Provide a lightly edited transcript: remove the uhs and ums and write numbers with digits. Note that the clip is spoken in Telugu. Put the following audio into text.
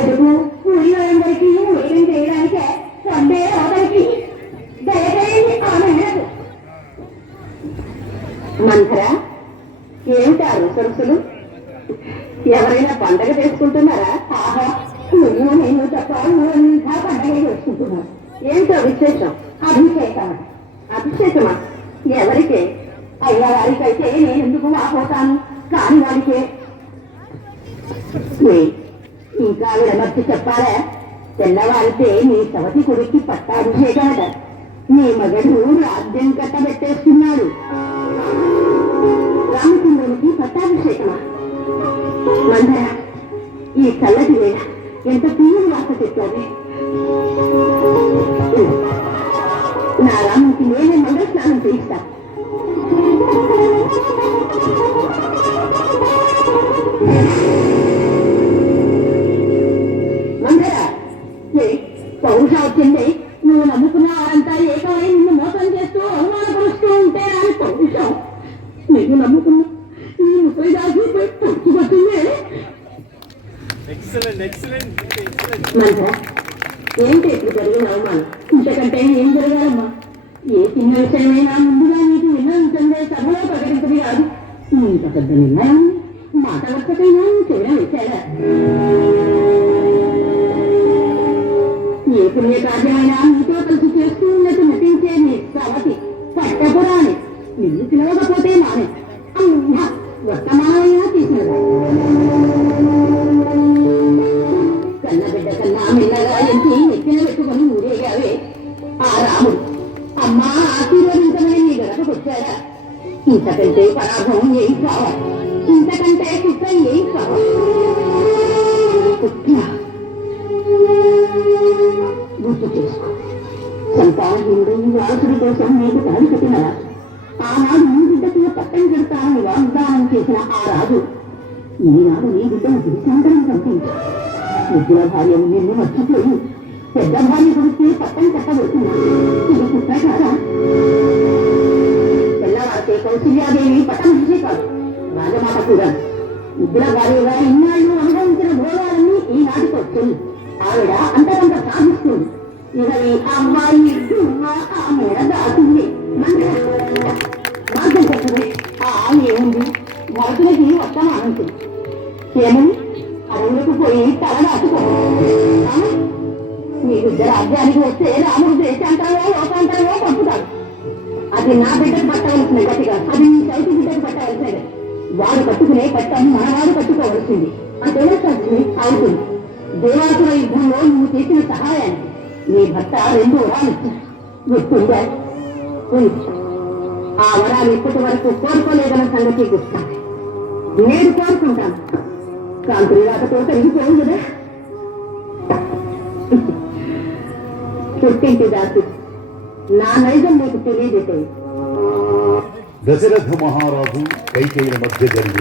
ఎందుకు ఊళ్ళో అందరికీ ఊరిని చేయడానికే సండే అవతలికి దయచేయండి ఆమె మంత్ర ఏమిటారు సరుసులు ఎవరైనా పండగ చేసుకుంటున్నారా? ఆహా, నువ్వు నేను తప్ప అంతా పండగ చేసుకుంటున్నావు. ఏంటో విశేషం? అభిషేకమా? అభిషేకమా ఎవరికే? అయ్యా వారికైతే నేను ఎందుకు వాపోతాను, కాని వారికే. ఇంకా విడమర్చి చెప్పాలా? తెల్లవారితే నీ సవతి కొడుక్కి పట్టాభిషేకమట. నీ మగడు రాజ్యం కట్టబెట్టేస్తున్నాడు. రామచంద్రునికి పట్టాభిషేకమా? మందర, ఈ చల్లటి వేళ ఎంత తీయని వాస తెచ్చాలి. నా రాముకి నేనే మంగళ స్నానం చేయిస్తా. మందర, పౌరుష వచ్చింది. నువ్వు నమ్ముకున్న వారంతా ఏకమై నిన్ను మోసం చేస్తూ అవమానపరుస్తూ ఉంటే అని పౌరుషం. నువ్వు నమ్ముకున్నా నీ ముప్పై దాచి పట్టుకొచ్చింది. మంత్ర, ఏంటి ఇప్పుడు జరిగిన అవమానం? ఇంతకంటే ఏం జరగాలమ్మా? ఏ చిన్న విషయమైనా ముందుగా నీకు విన్నవించందే సభలో ప్రకటించది కాదు. ఇంత పెద్ద నిర్ణయం మాట వరుసకైనా చేయడం వచ్చాడా? ఏ పుణ్య కార్యమైనా నీతో కలిసి చేస్తూ ఉన్నట్టు నటించే నీ సవతి పట్టపురాని నిన్ను పిలవకపోతే మానే అమ్మా వర్తమానమైనా తీసినదా? కన్నబిడ్డ కన్నా మెల్లగా ఎంచి నెక్కిన పెట్టుకుని ఊరేగావే ఆ రాముడు. అమ్మా ఆశీర్వదించమని నీ గడపకొచ్చారా? ఇంతకంటే పరాభవం ఏం కావాలి? ఇంతకంటే కుట్ర ఏం కావాలి? గుర్తు చేసుకో, సంతానహీనుడు వారసుడి కోసం నీకు తాడి కట్టిన రాజు. ఆనాడు నీ బిడ్డకు పట్టం కడతానని వాగ్దానం చేసిన ఆ రాజు ఈనాడు నీ బిడ్డను దిశాంతరం పంపించు. ముద్దుల భార్య నిన్ను మర్చిపోయి పెద్ద భార్య గురించి పట్టం కట్టబడుతున్నా. ఇది కుట్ర కాదా? తెల్లవారితే కౌశల్యాదేవి పట్టమహిషేకాదు, రాజమాత కూడా. ముద్దుల భార్యగా ఇన్నాళ్ళు అనుభవించిన భోగాలన్నీ ఈనాటికి వచ్చాయి. ఆవిడ అంతకంత సాధిస్తుంది. ఇక ఈ అమ్మాయి ఆ మేడ దాటింది. మార్గం చెప్పండి. ఏముంది? భరతులకి వర్తమానం ఏమని అడవులకు పోయి తల దాచుకోండి. మీ బిడ్డ రాజ్యానికి వస్తే రాముడు దేశాంతరమో లోకాంతరమో పంపుతాడు. అది నా బిడ్డకు పట్టవలసిన గట్టిగా, అది నీ సైతి బిడ్డకు పట్టవలసినది. వాడు కట్టుకునే పట్టం మనవాడు కట్టుకోవలసింది. అంతేనా సరే అవుతుంది. దేవాసుల యుద్ధంలో నువ్వు చేసిన సహాయాన్ని నీ భర్త 2 వరాలు ఇచ్చాడు. గుర్తుందా? ఆ వరాలు ఇప్పటి వరకు కోరుకోలేదన్న సంగతి గుర్తుంది. నేను కోరుకుంటాను. కాంతులు రాకతో కరిగిపోయింది కదా. పుట్టింటి దాసి నా నైజం నీకు తెలియజేసేది. దశరథ మహారాజు కైకేయుల మధ్య జరిగే